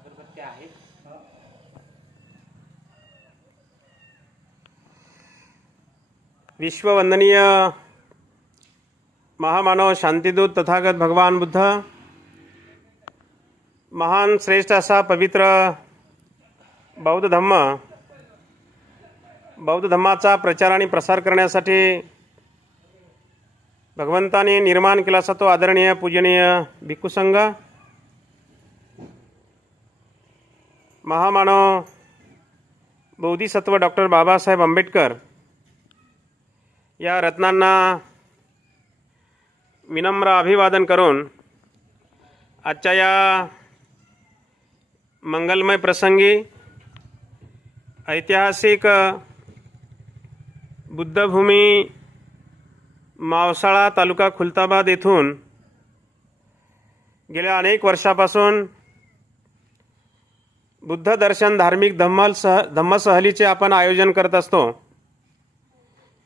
अगरबत्त्या आहेत. विश्ववंदनीय महामानव शांतिदूत तथागत भगवान बुद्ध, महान श्रेष्ठ असा पवित्र बौद्ध धम्माचा प्रचार आणि प्रसार करण्यासाठी भगवंताने निर्माण केला असा तो आदरणीय पूजनीय भिक्खू संघ, महामानव बोधिसत्व डॉक्टर बाबासाहेब आंबेडकर या रत्नांना विनम्र अभिवादन करून आजच्या या मंगलमय प्रसंगी ऐतिहासिक बुद्धभूमी मावसाळा तालुका खुलताबाद येथून गेल्या अनेक वर्षापासून बुद्ध दर्शन धार्मिक धम्मसहलीचे आपण आयोजन करत असतो.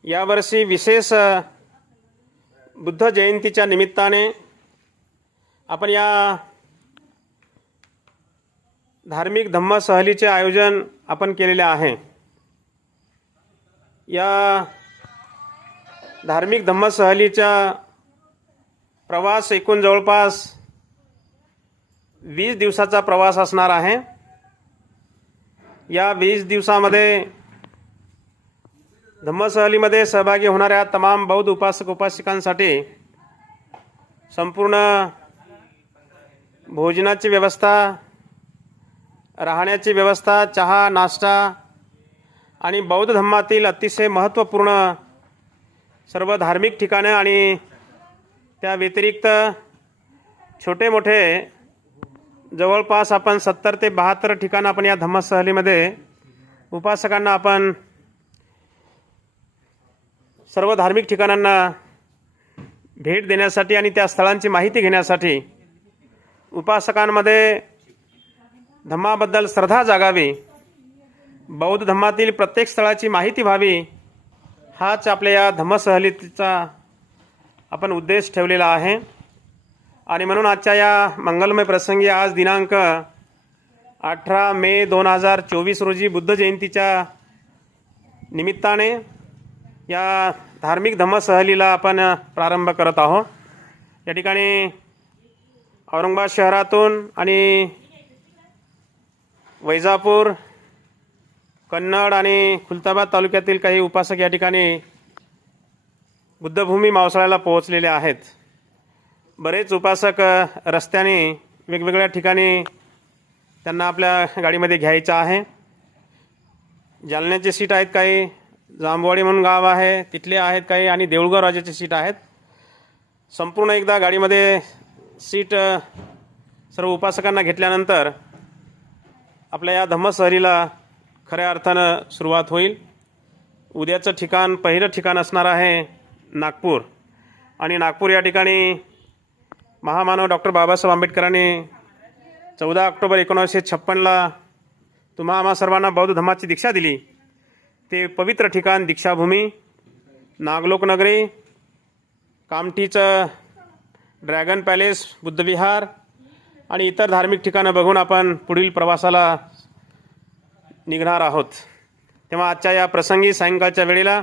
यावर्षी विशेष बुद्ध जयंतीच्या निमित्ताने आपण या धार्मिक धम्मसहलीचे आयोजन आपण केलेले आहे. या धार्मिक धम्मसहलीचा प्रवास एकूण जवळपास 20 दिवसाचा प्रवास असणार आहे. या 20 दिवसामध्ये धम्मसहलीमध्ये सहभागी होणाऱ्या तमाम बौद्ध उपासक उपासिकांसाठी संपूर्ण भोजनाची व्यवस्था, राहण्याची व्यवस्था, चहा नाश्ता आणि बौद्ध धम्मातील अतिशय महत्त्वपूर्ण सर्व धार्मिक ठिकाणे आणि त्या व्यतिरिक्त छोटे मोठे जवळपास आपण 70 ते 72 ठिकाणं आपण या धम्मसहलीमध्ये उपासकांना आपण सर्व धार्मिक ठिकाणांना भेट देण्यासाठी आणि त्या स्थळांची माहिती घेण्यासाठी, उपासकांमध्ये धम्माबद्दल श्रद्धा जागावी, बौद्ध धम्मातील प्रत्येक स्थळाची माहिती व्हावी, हाच आपल्या या धम्मसहलीचा आपण उद्देश ठेवलेला आहे. आणि म्हणून आजच्या या मंगलमय प्रसंगी आज दिनांक 18 मे 2024 रोजी बुद्ध जयंतीच्या निमित्ताने या धार्मिक धम्मसहलीला आपण प्रारंभ करत आहोत. या ठिकाणी औरंगाबाद शहरातून आणि वैजापूर, कन्नड आणि खुलताबाद तालुक्यातील काही उपासक या ठिकाणी बुद्धभूमी मावसाळ्याला पोहोचलेले आहेत. बरेच उपासक रस्त्याने वेगवेगळ्या ठिकाणी त्यांना आपल्या गाडीमध्ये घ्यायचं आहे. जालन्याचे सीट आहेत, काही जांभवाडी म्हणून गाव आहे तिथले आहेत काही, आणि देऊळगाव राजाचे सीट आहेत. संपूर्ण एकदा गाडीमध्ये सीट सर्व उपासकांना घेतल्यानंतर आपल्या या धम्मसहलीला खऱ्या अर्थानं सुरुवात होईल. उद्याचं ठिकाण, पहिलं ठिकाण असणार आहे नागपूर. आणि नागपूर या ठिकाणी महामानव डॉक्टर बाबासाहेब आंबेडकरांनी 14 ऑक्टोबर 1956ला तुम्हा आम्हा सर्वांना बौद्ध धम्माची दीक्षा दिली. ते पवित्र ठिकाण दीक्षाभूमी, नागलोक नगरी, कामठीचं ड्रॅगन पॅलेस, बुद्धविहार आणि इतर धार्मिक ठिकाणं बघून आपण पुढील प्रवासाला निघणार आहोत. तेव्हा आजच्या या प्रसंगी सायंकाळच्या वेळेला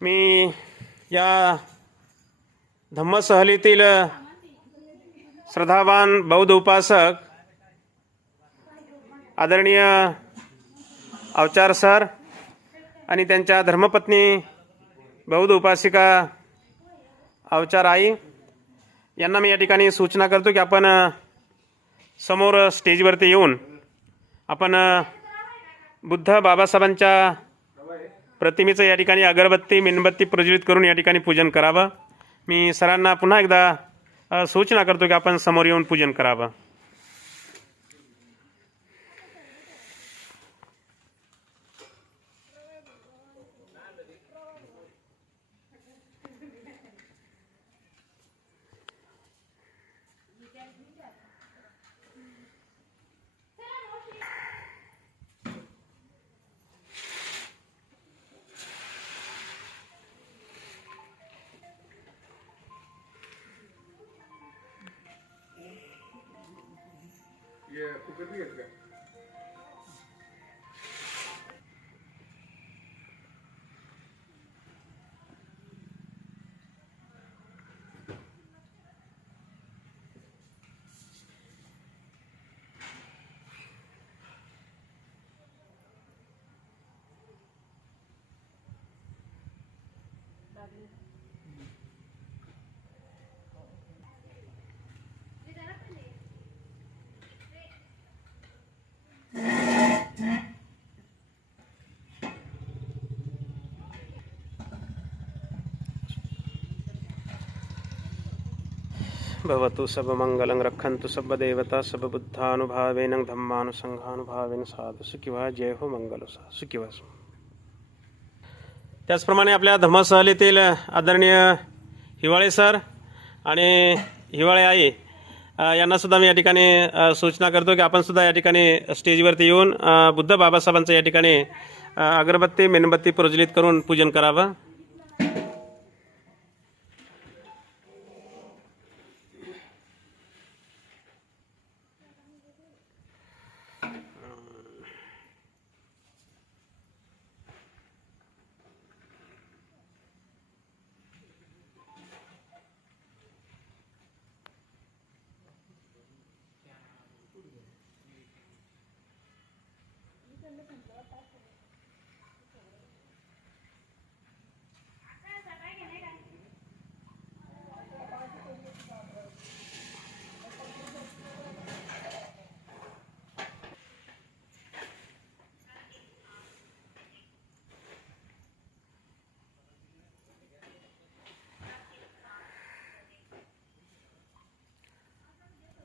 मी या धम्मसहलीतील श्रद्धावान बौद्ध उपासक आदरणीय अवचार सर आणि त्यांच्या धर्मपत्नी बौद्ध उपासिका अवचार आई यांना मी या ठिकाणी सूचना करतो की आपण समोर स्टेजवरती येऊन आपण बुद्ध बाबासाहेबांच्या प्रतिमेचं या ठिकाणी अगरबत्ती मेणबत्ती प्रज्वलित करून या ठिकाणी पूजन करावं. मी सरांना पुन्हा एकदा सूचना करतो की आपण समोर येऊन पूजन करावं. भवतु सर्वमङ्गलं रक्षन्तु सर्वदेवता सर्वबुद्धानुभावेन धम्मानुसंघानुभावेन साधु सुखी व्हा. जय हो मंगल सुखी व्हा. त्याचप्रमाणे आपल्या धम्मसहलीतील आदरणीय हिवाळे सर आणि हिवाळे आई यांना सुद्धा मी या ठिकाणी सूचना करतो की आपण सुद्धा या ठिकाणी स्टेजवरती येऊन बुद्ध बाबासाहेबांचं या ठिकाणी अगरबत्ती मेणबत्ती प्रज्वलित करून पूजन करावं.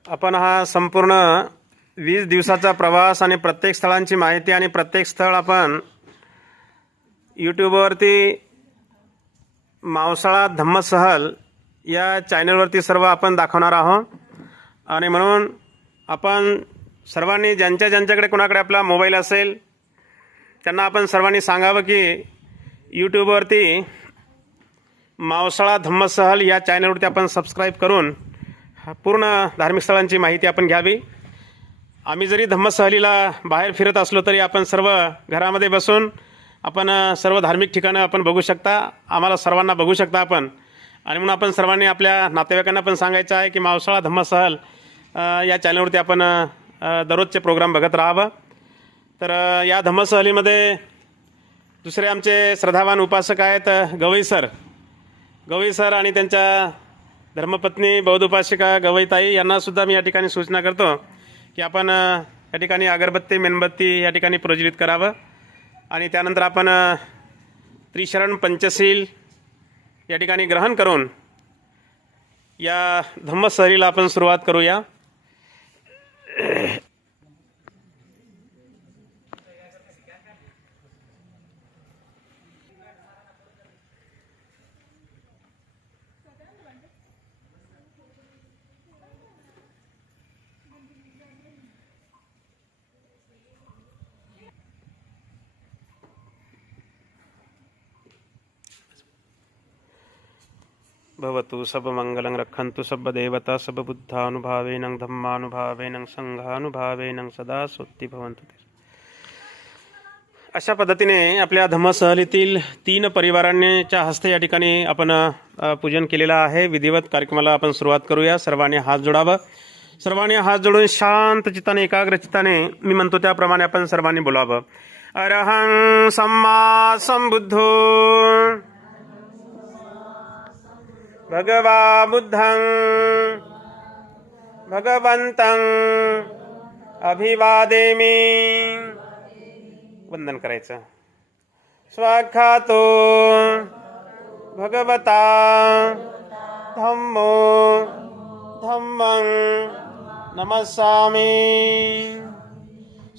आपण हा संपूर्ण 20 दिवसाचा प्रवास आणि प्रत्येक स्थळांची माहिती आणि प्रत्येक स्थळ आपण यूट्यूबवरती मावसाळा धम्मसहल या चॅनलवरती सर्व आपण दाखवणार आहोत. आणि म्हणून आपण सर्वांनी ज्यांच्याकडे कोणाकडे आपला मोबाईल असेल त्यांना आपण सर्वांनी सांगावं की यूट्यूबवरती मावसाळा धम्मसहल या चॅनलवरती आपण सबस्क्राईब करून पूर्ण धार्मिक स्थळांची माहिती आपण घ्यावी. आम्ही जरी धम्मसहलीला बाहेर फिरत असलो तरी आपण सर्व घरामध्ये बसून आपण सर्व धार्मिक ठिकाणं आपण बघू शकता. आम्हाला सर्वांना बघू शकता आपण. आणि म्हणून आपण सर्वांनी आपल्या नातेवाईकांना पण सांगायचं आहे की मावसाळा धम्मसहल या चॅनलवरती आपण दररोजचे प्रोग्राम बघत राहावं. तर या धम्मसहलीमध्ये दुसरे आमचे श्रद्धावान उपासक आहेत गवई सर आणि त्यांच्या धर्मपत्नी बौद्ध उपासिका गवईताई यांनासुद्धा मी या ठिकाणी सूचना करतो की आपण या ठिकाणी अगरबत्ती मेणबत्ती या ठिकाणी प्रज्वलित करावं. आणि त्यानंतर आपण त्रिशरण पंचशील या ठिकाणी ग्रहण करून या धम्मसहलीला आपण सुरुवात करूया. भवतु सर्वमङ्गलं रक्षन्तु सर्वदेवता सर्वबुद्धानुभावेन धम्मानुभावेन संघानुभावेन सदा स्वस्ति भवन्तु. अशा पद्धतीने आपल्या धम्मसहलीतील 3 परिवारांच्या हस्ते या ठिकाणी आपण पूजन केलेलं आहे. विधिवत कार्यक्रमाला आपण सुरुवात करूया. सर्वांनी हात जोडावं. सर्वांनी हात जोडून शांत चित्ताने एकाग्र चित्ताने मी म्हणतो त्याप्रमाणे आपण सर्वांनी बोलावं. अरहं सम्मा संबुद्धो भगवा बुद्धं भगवंतं अभिवादेमि. वंदन करायचं. स्वाख्यातो भगवता धम्मो धम्मं नमस्सामि.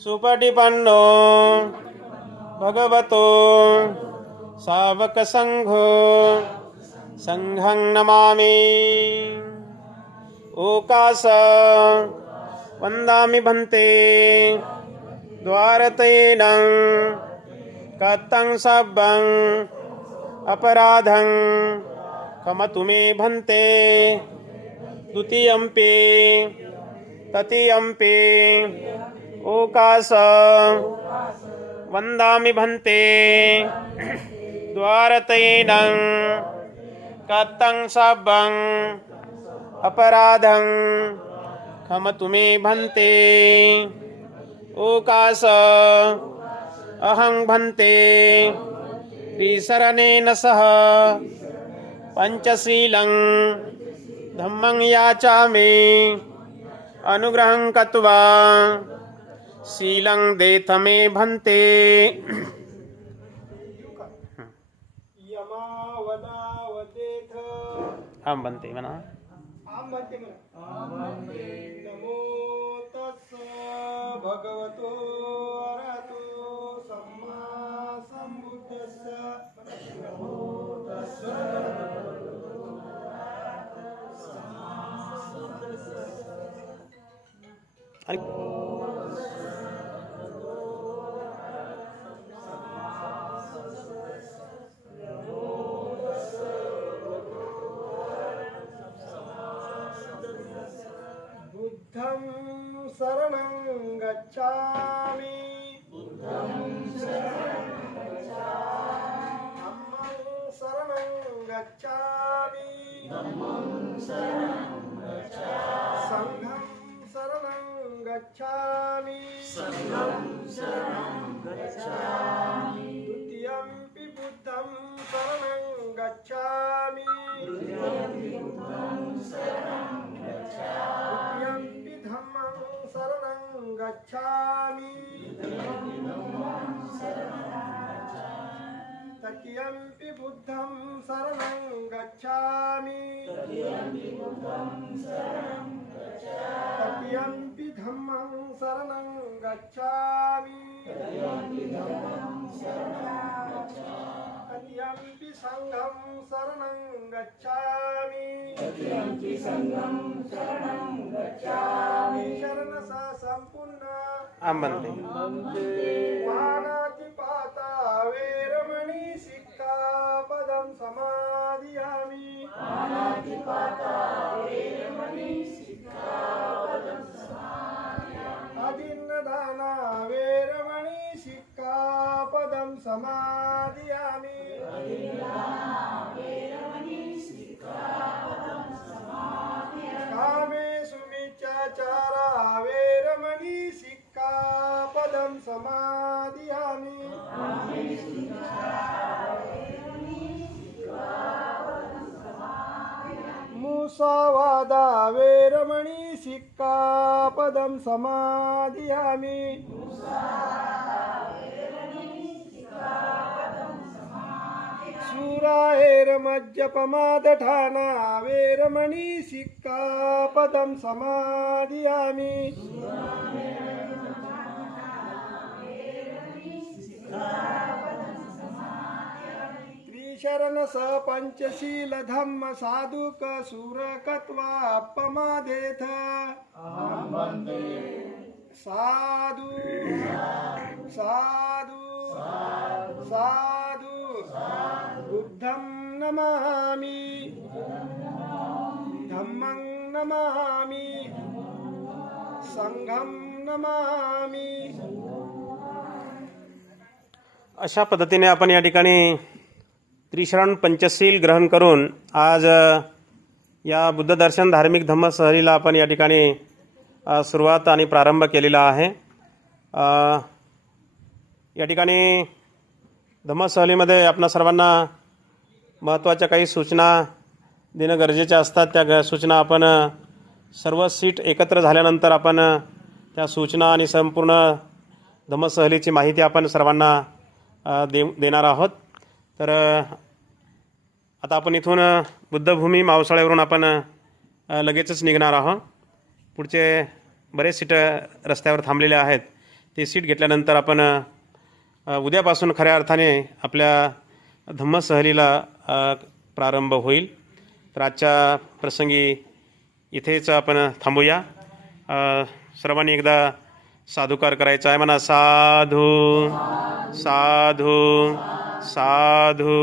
सुपटिपन्नो भगवतो सावकसंघो संघं नमामि. ओकास वंदामि भन्ते द्वारतेनं कतं सब्बं अपराधं क्षमतु मे भन्ते. द्वितीयंपि ततीयम्पि ओकास वन्दामि भन्ते द्वारतैनं कतं सबं अपराधं क्षमतु मे भन्ते ओकास अहं भन्ते त्रिशरणेन सह पंचशीलं धम्मं याचामि अनुग्रहं कृत्वा शीलं देथ मे भन्ते यमावदावदेथ आम भन्ते म्हणा आम भन्ते नमो तस्स भगवतो अरहतो सम्मा सम्बुद्धस्स नमो तस्स आणि बुद्धं शरणं गच्छामि धम्मं शरणं गच्छामि संघं शरणं गच्छामि द्वितीयंपि बुद्धं शरणं गच्छामि तृतीयंपि धम्मं शरणं गच्छामि तृतीयंपि बुद्धं शरणं गच्छामि तृतीयंपि धम्मं शरणं गच्छामि तृतीयंपि संघं शरणं गच्छामि शरणसा संपूर्ण आम भन्ते पाणातिपाता वेरमणि सिक्खापदं समादियामि अदिन्नदाना वेरमणि सिक्खापदं समादियामि कामेषु मिथ्याचारा वेरमणि सिक्खापदं समादियामि मुसावादा वेरमणि सिक्खापदं समादियामि शूराहेर्मज्जपमादठाना वेरमणि सिक्खापदं समादियामि त्रिशरणस पंचशील धम्म साधुक सुरकत्वा अपमादेथ साधु साधु साधु बुद्धं नमामि धम्मं नमामि संघं नमामि. अशा पद्धतीने आपण या ठिकाणी त्रिशरण पंचशील ग्रहण करून आज या बुद्ध दर्शन धार्मिक धम्म सहलीला आपण या ठिकाणी सुरुवात आणि प्रारंभ केलेला आहे. या ठिकाणी धम्म सहलीमध्ये आपणा सर्वांना महत्त्वाच्या काही सूचना देणं गरजेच्या असतात. त्या सूचना आपण सर्व सीट एकत्र झाल्यानंतर आपण त्या सूचना आणि संपूर्ण धम्म सहलीची माहिती आपण सर्वांना देणार आहोत. तर आता आपण इथून बुद्धभूमी मावसाळ्यावरून आपण लगेचच निघणार आहोत. पुढचे बरेच सीट रस्त्यावर थांबलेले आहेत. ते सीट घेतल्यानंतर आपण उद्यापासून खऱ्या अर्थाने आपल्या धम्म सहलीला प्रारंभ होईल. तर आजच्या प्रसंगी इथेच आपण थांबूया. सर्वांनी एकदा साधुकार करायचा आहे. म्हणा साधू साधू साधू.